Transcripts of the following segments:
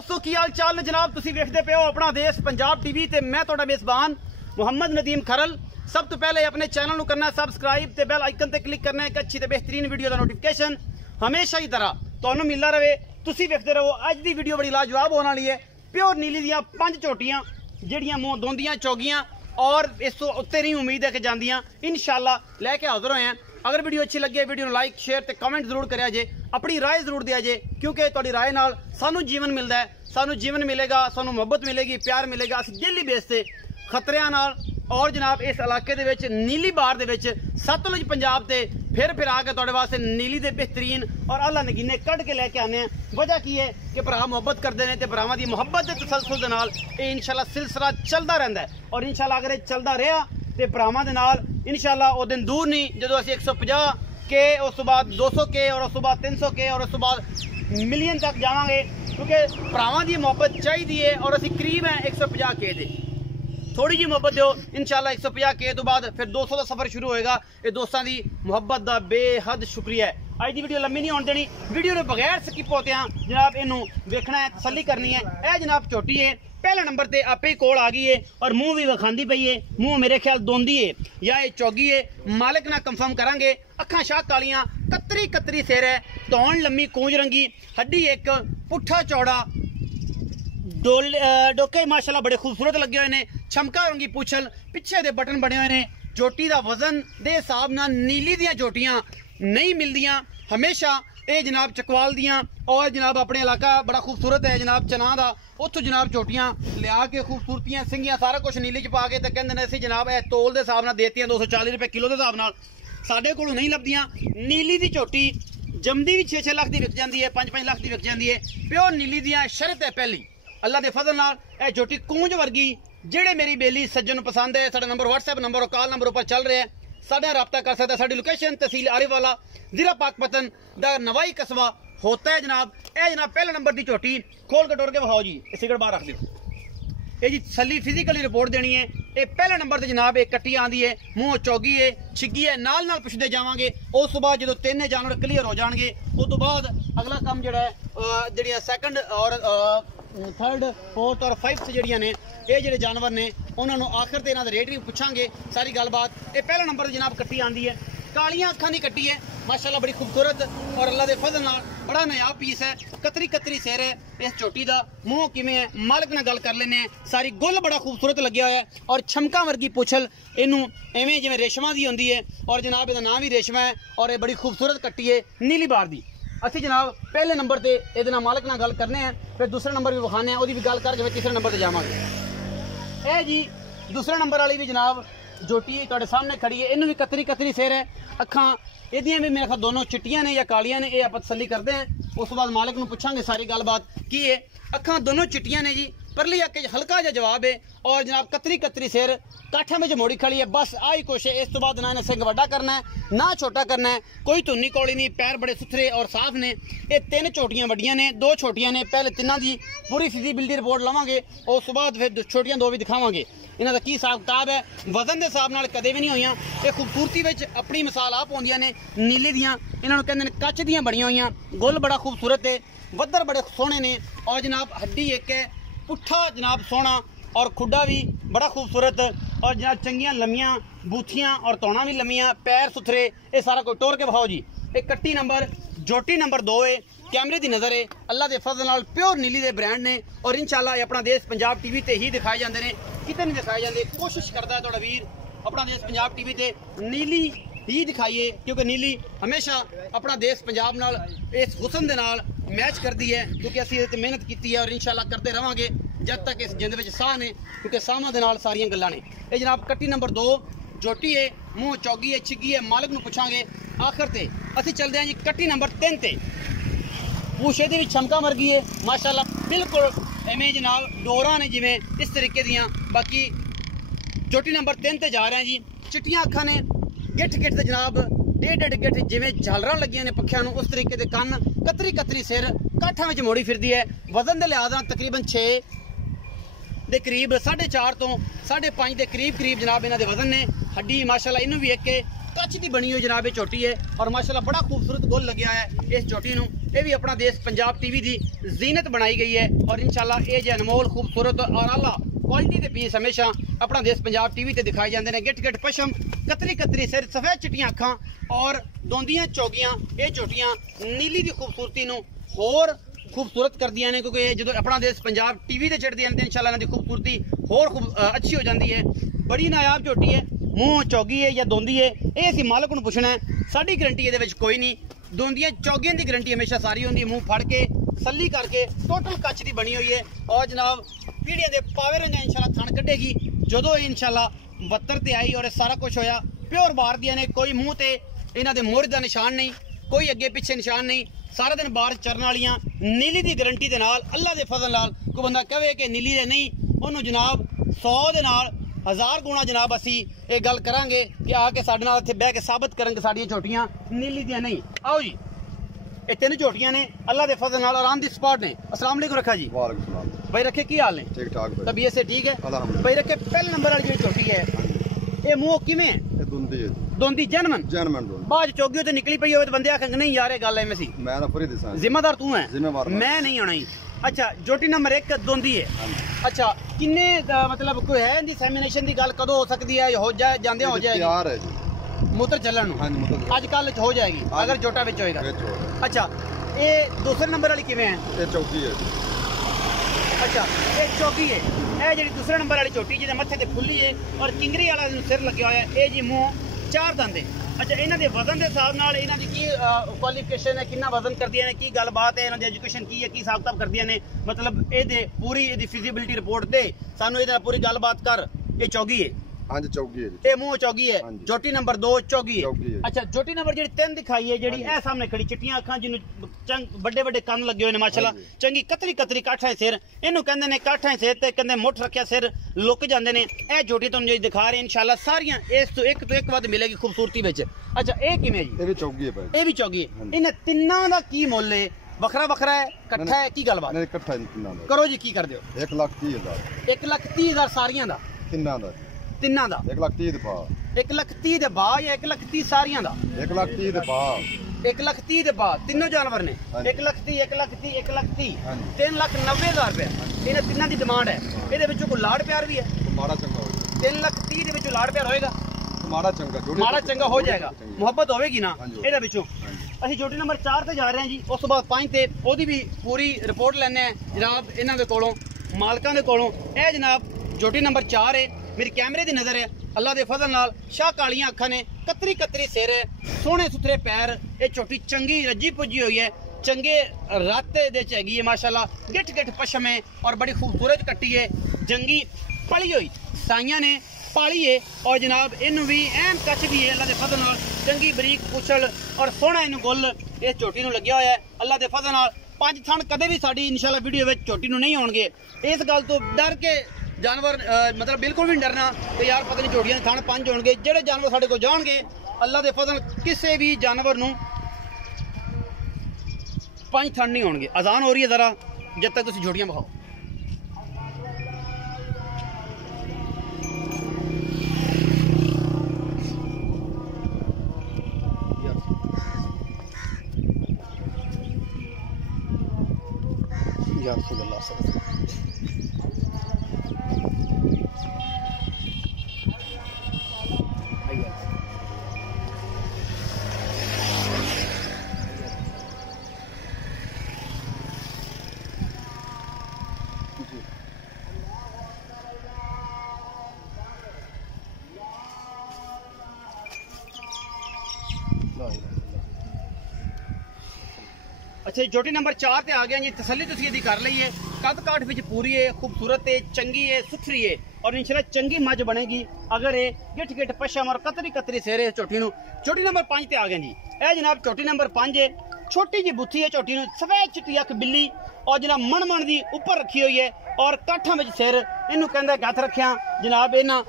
दोस्तों की हाल चाल ने जनाब तुसी वेखदे पे हो अपना देश पंजाब टीवी ते मैं तुहाडा मेज़बान मुहम्मद नदीम खरल। सब तो पहले अपने चैनल को करना सबसक्राइब ते बेल आइकन ते क्लिक करना है एक अच्छी ते बेहतरीन वीडियो का नोटिफिकेशन हमेशा ही तरह तुहानू मिलता रहे। तुसी वेखदे रहो। अज दी वीडियो बड़ी लाजवाब होने वाली है। प्योर नीली दियां 5 झोटियां जिहड़ियां मूंह दोंदियां चौगियां और इस तो उत्ते नहीं उम्मीद है कि जांदियां इंशाल्लाह लैके हाजिर होए हैं। अगर वीडियो अच्छी लगे वीडियो लाइक शेयर ते कमेंट जरूर करिया जे, अपनी राय जरूर दिया जे, क्योंकि तुहाडी राय नाल सानू जीवन मिलता है, सानू जीवन मिलेगा, सानू मुहब्बत मिलेगी, प्यार मिलेगा। असीं डेली बेस ते खतरियां नाल और जनाब इस इलाके दे विच नीली बार दे विच सतलुज पंजाब ते फिर आके तुहाडे वास्ते नीली दे बेहतरीन और आला नगीने कढ़ के लैके आने हैं। वजह की है कि भरा मुहब्बत करते हैं तो भरावां दी मुहब्बत के तसलसल दे नाल ये इंशाल्लाह सिलसिला चलता रहता है और इंशाल्लाह अगर ये चलता रहा तो भरावां दे नाल इंशाल्लाह वो दिन दूर नहीं जो असीं 150 के उस तो बाद 200 के और उस तो बाद 300 के और उस तो बाद मिलियन तक जावांगे, क्योंकि भरावां दी मुहब्बत चाहिए है और असीं करीब हैं 150 के दे। थोड़ी जी मुहब्बत दो इंशाल्लाह 150 के तो बाद फिर 200 का सफर शुरू होएगा। ये दोस्तों की मुहब्बत का बेहद शुक्रिया है। अज की वीडियो लंबी नहीं होने देनी, वीडियो ने बगैर स्किप होते हैं जनाब इनू वेखना है, तसल्ली करनी है। यह जनाब झोटी है पहले नंबर पर आपे ही कोल आ गई है और मुँह भी विखाती पई है। मुँह मेरे ख्याल दोंदी है या ये चौगी है, मालिक ना कंफर्म करांगे। अखा शाह कालियां कतरी कतरी सिर है, धौन लम्मी कूंज रंगी, हड्डी एक, पुट्ठा चौड़ा, डोके माशाल्लाह बड़े खूबसूरत लगे हुए ने, छमका रंगी पूछल, पिछे दे बटन बने हुए ने। झोटी का वजन के हिसाब नाल नीली दियां झोटियां नहीं मिलदियां हमेशा। ये जनाब चकवाल दियां और जनाब अपने इलाका बड़ा खूबसूरत है जनाब चना का, उत्थों जनाब झोटियां लिया के खूबसूरतियां सिंगियां सारा कुछ नीली च पा के तो कहते हैं असीं जनाब यह तोल के हिसाब नाल देतियां 240 रुपए किलो के हिसाब नाल साडे कोलों नहीं लभदियां। नीली दी झोटी जमदी भी 6-6 लाख की विक जाती है, 5-5 लाख की विक जाती है। प्योर नीली दियां शरत है पहली अल्लाह के फजल नाल यह झोटी कूंज वर्गी। जेड़े मेरी बेली सज्जन पसंद है साडा नंबर व्हाट्सएप नंबर और कॉल नंबर पर चल रहा है, साडा रब्ता कर सकता है। साडी लोकेशन तहसील आरिफवाला जिला पाकपतन दा नवाई कस्बा होता है जनाब। यह जनाब पहले नंबर की झोटी खोल के टोर के विखाओ जी, सिगड़ बाहर रख दो। ये जी सली फिजिकली रिपोर्ट देनी है। ये पहले नंबर से जनाब एक कट्टी आँदी है, मुँह चौगी है, छिग्गी है, नाल नाल पुछते जावांगे। उस तो बाद जो 3 जानवर क्लीयर हो जाएंगे उस तो बाद अगला काम जो है जी सैकंड और 3rd 4th और 5th जड़ियाँ ने ये जो जानवर ने उन्होंने आखिर से इन्हों रेट भी पूछांगे सारी गलबात। ये पहले नंबर पर जनाब कट्टी आँदी है, कालियां अखां की कट्टी है माशाल्लाह बड़ी खूबसूरत और अल्लाह के फजल नाल बड़ा नायाब पीस है। कतरी कतरी सिर है इस झोटी का, मुँह किमें है मालिक ने गल कर लेने हैं। सारी गुल बड़ा खूबसूरत लग्या हुआ है और छमका वर्गी पुछल इनू एवें जिवें रेशमा की होंदी है और जनाब इसका नाम भी रेशमा है और ये बड़ी खूबसूरत कट्टी है नीली बार की। असी जनाब पहले नंबर पर ये मालिक ना गल करने हैं, फिर दूसरे नंबर भी विखाने भी गल करके फिर तीसरे नंबर पर जावांगे। ए जी दूसरे नंबर वाली भी जनाब झोटी तुहाडे सामने खड़ी है, इनू भी कतरी कतरी सिर है, अखां इहदियां भी मेरे ख्याल दोनों चिट्टियां ने या कालियां ने। ये आप तसल्ली करते हैं उस बाद मालिक नूं पुछांगे सारी गलबात की है। अखां दोनों चिट्टियां ने जी, परली अक्के हल्का जिहा जवाब है और जनाब कतरी कतरी सिर, काठा में मोड़ी खड़ी है। बस आई कुछ है, इस तो बाद ना इन्हें सिंह वड्डा करना है ना छोटा करना है, कोई धुन्नी कौड़ी नहीं, पैर बड़े सुथरे और साफ ने। ये 3 झोटियां वड्डियां ने, 2 छोटियां ने। पहले 3 की पूरी फिजिबिलिटी रिपोर्ट लवांगे उस बाद फिर छोटियां 2 भी दिखावांगे। इन्हों का की हिसाब किताब है, वजन के हिसाब नाल कदे भी नहीं हुई। ये खूबसूरती में अपनी मिसाल आप होंदियां ने नीली दियां, इन्होंने कहते हैं कच दियां बनिया हुई। गुल बड़ा खूबसूरत है, वद्दर बड़े सोहने ने और जनाब हड्डी एक है, पुट्ठा जनाब सोहना और खुडा भी बड़ा खूबसूरत और जनाब चंगियां लम्मियां बूथियां और तौणा भी लम्मियां, पैर सुथरे। ये सारा कोई टोर के विखाओ जी। एक कट्टी नंबर झोटी नंबर 2 है, कैमरे की नज़र है अल्लाह के फजल नाल प्योर नीली के ब्रांड ने और इंशाल्लाह ये अपना देश पंजाब टीवी ते ही दिखाए जाते हैं, कितने नहीं दिखाए जाते। कोशिश करता है थोड़ा वीर अपना देश पंजाब टीवी ते नीली ही दिखाइए, क्योंकि नीली हमेशा अपना देश पंजाब नाल इस हुसन दे नाल मैच करती है, क्योंकि असीं इहदे ते मेहनत की है और इंशाल्लाह करते रहेंगे जब तक इस जिंद में साह ने, क्योंकि साहां दे नाल सारियां गल्लां ने। ये जनाब कट्टी नंबर 2 झोटी है, मुँह चौगी है, छिग्गी है, मालिक नूं पुछांगे आखिर ते। असीं चलते हैं जी कट्टी नंबर 3 ते। पूछे दी भी छमका वर्गी है माशाल्लाह, बिल्कुल एवें जनाब डोरा ने जिवें इस तरीके दियां। बाकी झोटी नंबर 3 ते जा रहे हैं जी। चिट्टियां अखां ने, गिठ गिठ ते जनाब 1.5 गिठ जिवें झालरां लगियां ने पक्खियां नूं उस तरीके दे कन्न, कतरी कतरी सिर, काठा में मोड़ी फिरदी है। वजन के लिहाज नाल तकरीबन 6 के करीब, 4.5 तो 5.5 के करीब जनाब इन्हां दे वजन ने। हड्डी माशाल्लाह इनू भी एक है, कच की बनी हुई जनाब ये झोटी है और माशाल्लाह बड़ा खूबसूरत गोल लगे है इस झोटी नूं। ये भी अपना देश पंजाब टीवी की जीनत बनाई गई है और इंशाल्लाह ये जो अनमोल खूबसूरत और आला क्वालिटी के पीस हमेशा अपना देश पंजाब टीवी ते दिखाए जाते हैं। गिट गिट पशम, कतरी कतरी सिर, सफेद चिट्टियां अखां और दोंदियां चौगियां ये झोटियां नीली की खूबसूरती नूं होर खूबसूरत कर दिया ने, क्योंकि जो अपना देश पंजाब टीवी ते चढ़ दियां इंशाल्लाह इन्हां दी खूबसूरती होर अच्छी हो जाती है। बड़ी नायाब झोटी है, मूँह चौगी है या दोंदी है, ये असीं मालक नूं पुछना है। साडी गारंटी ये कोई नहीं, दोंदियां चौगियां की गारंटी हमेशा सारी होंदी है। मूँह फड़ के सली करके टोटल कच की बनी हुई है और जनाब पीढ़ियां दे पावे रंगा इंशाल्लाह थन कढ़ेगी जदों इंशाल्लाह 72 ते आई और सारा कुछ होया। प्योर बार दियां ने, कोई मूँह ते इन्हां दे मोहर दा निशान नहीं, कोई अगे पिछे निशान नहीं, सारा दिन बाहर चरन वालियां नीली की गारंटी के नाल अल्लाह के फजल नाल। कोई बंदा कहे कि नीली दे नहीं, उन्होंने जनाब 100 दे नाल 1000 गुणा जनाब असी ये गल करांगे कि आके साडे नाल इत्थे बैठ के साबित करनगे साडियां झोटियां नीली दियां नहीं। आओ जी, ये 3 झोटियां ने अल्लाह के फजल नाल और ऑन दी स्पॉट ने। अस्सलाम वालेकुम रखा जी। वालेकुम सलाम भाई रखे की हाल ने? ठीक ठाक भाई, तबीयत से ठीक है भाई? रखे पहले नंबर वाली जो झोटी है ये मुंह किवें ये दुंदी है, दोंदी जनमन दुंदी बाद चौगियों ते निकली पई होवे तो बंदे आखंगे नहीं यार ये गल एवें सी। मैं ना फरी दिसा जिम्मेदार तू है, जिम्मेवार मैं नहीं होना ही। अच्छा, झोटी नंबर 1 दोंदी है। अच्छा, किन्ने मतलब कोई है इनदी सेमिनेशन दी गल कदों हो सकदी है? हो जाए जांदे हो जाएगी तैयार है जी, मूत्र चलन नूं? हां जी मूत्र आजकल हो जाएगी अगर जोटा विच होएगा। अच्छा, ये दूसरे नंबर वाली किवें है? ये चौकी है। अच्छा, ये चौकी है। ये जी दूसरे नंबर वाली झोटी जिहदे मत्थे ते खुली है और किंगरी वाला सिर लग्या होया है, ये जी मुंह 4 दंद है। अच्छा, इन्हां दे वजन के हिसाब नाल इन्हां दी की क्वालिफिकेशन है, कितना वजन करदियां ने, की गलबात है, इन्हां दी एजुकेशन की है, की हिसाब किताब करदियां ने, मतलब ये पूरी इहदी फिजिबिलिटी रिपोर्ट दे सानू इहदे नाल पूरी गलबात कर। ये चौगी है? हाँ जी चौगी है। ये मुंह चौगी है। झोटी नंबर 2 चौगी है। अच्छा, झोटी नंबर जी 3 दिखाई है जी ए सामने खड़ी, चिट्टियां अखां जिन्हों बड़े बड़े कन लगे हुए ने माशाल्लाह, चंगी कतरी कतरी काठा सिर, इन्हू कहंदे ने काठा सिर ते कहंदे मुठ रखिया सिर लुक जांदे ने। ए झोटी तुहानू जी दिखा रहे इंशाल्लाह सारियां इस तो एक वध मिलेगी खूबसूरती विच। अच्छा, ये किवें जी? ये भी चौगी है भाई, ये भी चौगी है। इन्हां तिन्नां दा की मुੱਲ है? वखरा वखरा है, इकट्ठा है, की गलबात? नहीं इकट्ठा है तिन्नां दा। करो जी, की कर दियो? 1,30,000 1,30,000 सारियां दा? तिन्नां दा 1,30,000 दे पा 1,30,000 दे बा या 1,30,000 सारियां दा? 1,30,000 दे पा 1,30,000 दे बा तीनों जानवर ने। 1,30,000 1,30,000 1,30,000 3,90,000 रुपया इन्हां तिन्नां दी डिमांड है। इहदे विचों कोई लाड़ प्यार भी है? माड़ा चंगा हो 3,30,000 दे विचों लाड़ प्यार होएगा? माड़ा चंगा हो जाएगा, मुहब्बत होवेगी ना इहदे विचों। ਅਸੀਂ झोटी नंबर 4 ਤੇ ਜਾ ਰਹੇ ਹਾਂ ਜੀ, ਉਸ ਤੋਂ ਬਾਅਦ 5 ਤੇ ਉਹਦੀ ਵੀ ਪੂਰੀ ਰਿਪੋर्ट ਲੈਣੇ ਆ जनाब ਇਹਨਾਂ ਦੇ ਕੋਲੋਂ, ਮਾਲਕਾਂ ਦੇ ਕੋਲੋਂ। ਇਹ जनाब झोटी नंबर 4 है, मेरी कैमरे की नज़र है अल्लाह के फजल नाल। शाह कालियां अखां ने, कतरी कतरी सिर है, सोहने सुथरे पैर, ये झोटी चंगी रजी पुजी हुई है, चंगे राते दे च हैगी है माशाल्लाह। गिट गिट पशम है और बड़ी खूबसूरत कट्टी है, जंगी पली हुई साइयां ने पाली है और जनाब इनू भी एन कच भी है अल्लाह के फजल नाल, चंगी बरीक पुछल और सोहना इनू गुल इस झोटी नू लग्या होया है अल्लाह के फजल नाल। 5 थण कदे भी साडी इंशाल्लाह वीडियो विच झोटी नू नहीं आउणगे, इस गल तो डर के जानवर मतलब बिल्कुल भी नहीं डरना कि यार पता नहीं झोटियां थण 5 होणगे। जेड़े जानवर साडे कोल जाणगे अल्लाह के फजल किसी भी जानवर नू 5 थण नहीं होणगे। अजान हो रही है जरा, जब तक तुसीं झोटियां बखाओ। या रसूल अल्लाह सल्लल्लाहु अच्छा, झोटी नंबर 4 ते आ गया जी। तसल्ली तुसीं इहदी कर लई है, कद काठ विच पूरी है, खूबसूरत है, चंगी है, सुथरी है और इंशाल्लाह चंगी मज बनेगी अगर ये गिट गिट पशम और कतरी कतरी सिर है झोटी नूं। झोटी नंबर 5 ते आ गया जी। यह जनाब झोटी नंबर 5 है, छोटी जी बुथी है झोटी नूं, सफेद चिट्टी अख बिल्ली और जनाब मन दी ऊपर रखी हुई है और काठा विच सिर, इनू कहंदा गथ रखिया जनाब। इन्हां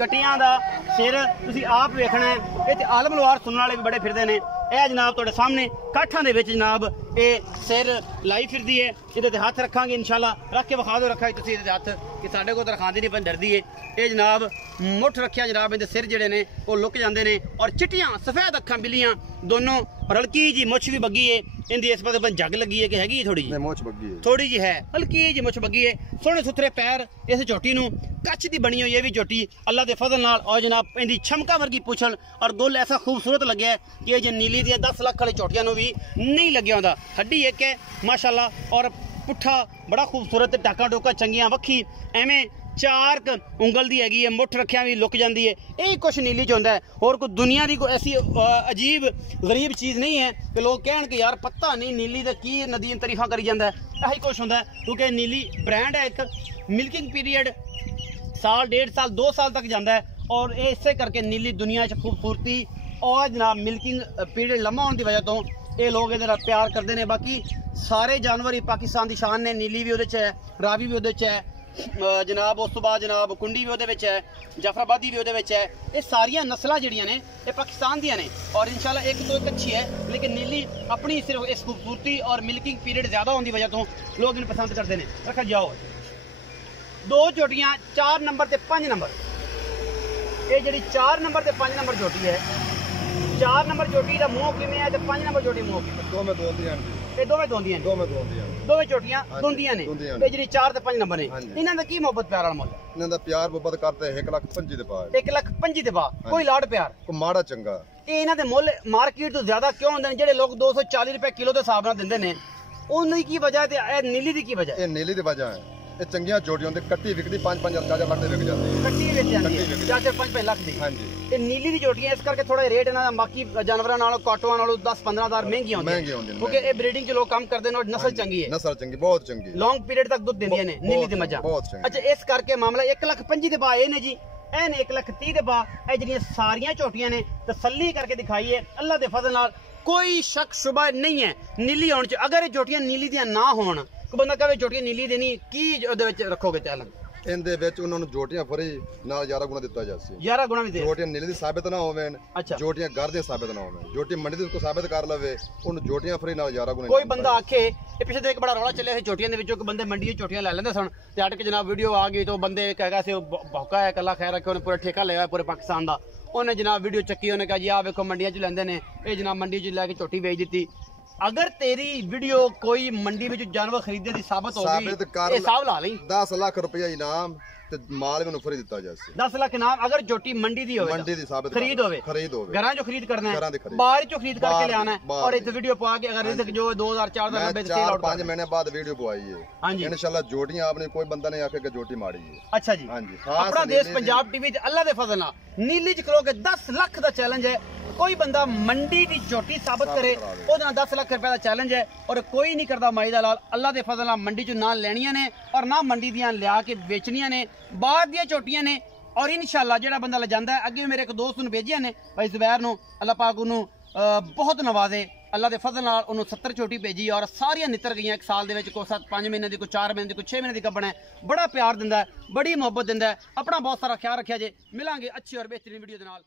कटियां दा सिर तुसीं आप वेखना है, ये ते आलम लवार सुनने वाले भी बड़े फिरदे ने। ਇਹ ਜਨਾਬ ਤੁਹਾਡੇ ਸਾਹਮਣੇ ਕਾਠਾਂ ਦੇ ਵਿੱਚ ਜਨਾਬ ਇਹ ਸਿਰ ਲਾਈ ਫਿਰਦੀ ਹੈ। ਇਹਦੇ ਤੇ ਹੱਥ ਰੱਖਾਂਗੇ ਇਨਸ਼ਾਅੱਲਾ, ਰੱਖ ਕੇ ਵਿਖਾ ਦਿਓ ਰੱਖਾ ਤੁਸੀਂ ਇਹਦੇ ਹੱਥ ਕਿ ਸਾਡੇ ਕੋਲ ਤਾਂ ਰਖਾਂਦੀ ਨਹੀਂ, ਪਰ ਡਰਦੀ ਹੈ। ਇਹ ਜਨਾਬ ਮੁੱਠ ਰੱਖਿਆ ਜਨਾਬ, ਇਹਦੇ ਸਿਰ ਜਿਹੜੇ ਨੇ ਉਹ ਲੁਕ ਜਾਂਦੇ ਨੇ ਔਰ ਚਿੱਟੀਆਂ ਸਫੈਦ ਅੱਖਾਂ ਬਿੱਲੀਆਂ ਦੋਨੋਂ, ਹਲਕੀ ਜੀ ਮੁੱਛ ਵੀ ਬੱਗੀ ਹੈ ਇਹਦੀ, ਇਸ ਪਾਸੇ ਜੱਗ ਲੱਗੀ ਹੈ ਕਿ ਹੈਗੀ ਥੋੜੀ ਜੀ ਮੁੱਛ ਬੱਗੀ ਹੈ, ਥੋੜੀ ਜੀ ਹੈ, ਹਲਕੀ ਜੀ ਮੁੱਛ ਬੱਗੀ ਹੈ। ਸੋਹਣੇ ਸੁਥਰੇ ਪੈਰ ਇਸ ਝੋਟੀ ਨੂੰ, ਕੱਚ ਦੀ ਬਣੀ ਹੋਈ ਹੈ ਵੀ ਝੋਟੀ ਅੱਲਾ ਦੇ ਫਜ਼ਲ ਨਾਲ। और जनाब इनकी छमका वर्गी पूछल और गुल ऐसा खूबसूरत लगे कि ये नीली दी 10 लाख वाली चोटियां भी नहीं लगे होंदा। हड्डी एक है माशाल्लाह और पुट्ठा बड़ा खूबसूरत, टाका डोका चंगियां वक्खी एवें 4 उंगल दी हैगी है, मुठ रखिया भी लुक जाती है। यही कुछ नीली च होंदा है और कोई दुनिया की कोई ऐसी अजीब गरीब चीज़ नहीं है कि लोग कहन कि यार पता नहीं नीली का की नदीन तारीफा करी जाता है। यही कुछ होंदा है क्योंकि नीली ब्रांड है, एक मिल्किंग पीरियड साल 1.5 साल 2 साल तक जाता है और इसे करके नीली दुनिया च खूबसूरती और जनाब मिल्किंग पीरियड लम्मा होने की वजह तो ये लोग ये प्यार करते हैं। बाकी सारे जानवर ही पाकिस्तान की शान ने, नीली भी वो है, रावी भी वो है जनाब, उस तो बाद जनाब कुंडी भी वो है, जाफराबादी भी वो है। ये सारिया नस्ल जड़ियाँ ने ये पाकिस्तान दियाँ ने और इंशाल्लाह एक तो एक अच्छी है, लेकिन नीली अपनी सिर्फ इस खूबसूरती और मिल्किंग पीरियड ज़्यादा होने की वजह तो लोग इन्हें पसंद करते हैं। रखा जाओ 2 चोटियाँ 4 नंबर से 5 नंबर, ये जी 4 नंबर से 5 नंबर चोटी है। 4 नंबर चोटी का मुँह किमें है, 5 नंबर चोटी मुँह किमें, दोवें दोंदियां ये दोवें दोंदियां ने, दोवें चोटियां दोंदियां ने। ये जी 4 ते 5 नंबर ने, इन्हां दा की मोहब्बत प्यार वाला मुल, इन्हां दा प्यार मोहब्बत करते 1,25,000 दे पा, 1,25,000 दे पा, कोई लाड़ प्यार को माड़ा चंगा। ये इन्हां दे मुल मार्केट तो ज्यादा क्यों होंदे ने? जेड़े लोग 240 रुपए किलो के हिसाब नाल दिंदे ने, उन्हीं की वजह ते ए नीली दी की वजह? ये नीली दी वजह है, ये चंगियां चोटियां होंदी, कट्टी विकदी 5-5 हज़ार लाख दे विक जाती है, कट्टी विक जाती है 4-5 लाख दी। हां जी, ये नीली दी चोटियां इस करके थोड़ा रेट इन्हां दा बाकी जानवरां नालों काटवां नालों 10-15 हज़ार महंगी होंदी है क्योंकि ये ब्रीडिंग च लोग काम करदे ने और नस्ल चंगी है, नस्ल चंगी, बहुत चंगी, लॉन्ग पीरियड तक दूध दिंदियां ने नीली दी मजा। अच्छा इस करके मामला 1,25,000 दे पा ये ने जी, ए ने 1,30,000 दे पा। ए जिहड़ियां सारियां चोटियां ने तसल्ली करके दिखाई है अल्लाह दे फजल नाल, कोई शक शुबा नहीं है नीली होने च। अगर ये चोटियां नीली दियां ना होण, कोई बंदा कहे चोटियां नीली देनी की ਉਹਦੇ ਵਿੱਚ रखोगे चैलेंज? इनदे विच उन्हां नूं जोटियां फ्री नाल 11 गुना दित्ता जासी, 11 गुना भी दे। जोटियां नीली दी साबित ना होवेन, अच्छा जोटियां घर दे साबित ना होवेन, जोटी मंडी दे को साबित कर लवे उन जोटियां फ्री नाल 11 गुना। कोई बंदा आखे ये पिछले तो एक बड़ा रौला चलिया चोटियां दे विचों कि बंदे मंडी चोटियां ले लेंदे सन ते अट के जनाब वीडियो आ गई तो बंदे कहेगा से भौका है कला खैर रखे, उन्हें पूरा ठेका लिया पूरे पाकिस्तान का। उन्हें जनाब वीडियो चक्की, उन्हें कहा जी आ वेखो मंडियां च लेंदे ने, ये जनाब मंडी च लैके चोटी बेच दी। अगर तेरी वीडियो कोई मंडी में जानवर खरीदने की साबित होगी, हिसाब ला ली 10 लाख रुपया इनाम ते माल भी फ्री दिता जासी, 10 लाख इनाम अगर जोटी मंडी दी होवे, मंडी दी साबित खरीद होवे, घरां जो खरीद करना है, बाहर चो खरीद करके ले आना है और इस वीडियो पा के अगर रिस्क जो 2000-4000 सेल आउट 5 महीने बाद वीडियो पवाई है। हां जी इंशाल्लाह जोटियां आपने कोई बंदा नहीं आखे कि जोटी माड़ी है। अच्छा जी, हां जी, अपना देश पंजाब टीवी ते अल्लाह दे फजल नाल नीली च खलो के 10 लाख दा चैलेंज है। कोई बंदा मंडी की चोटी साबित करे ओदे नाल 10 लाख रुपए का चैलेंज है और कोई नहीं करता माई दा लाल। अल्लाह दे फजल नाल मंडी चो ना लेनियां ने और ना मंडी दियां लिया के बेचनियां ने, बाहर दियां चोटियां ने। और इंशाल्लाह जेड़ा बंदा ले जांदा है, अगे मेरे एक दोस्त नूं भेजिया ने भाई जुबैर नूं, अल्लाह पाक उन्हों बहुत नवाजे, अल्लाह दे फजल नाल उन्होंने 70 चोटी भेजी और सारियां नितर गई एक साल दे विच, कोई 5 महीने की, कोई 4 महीने की, कोई 6 महीने की गब्बन है। बड़ा प्यार दिंदा है, बड़ी मोहब्बत दिंदा है। अपना बहुत सारा ख्याल रखिया जे, मिलांगे अच्छी और बेहतरीन वीडियो दे नाल।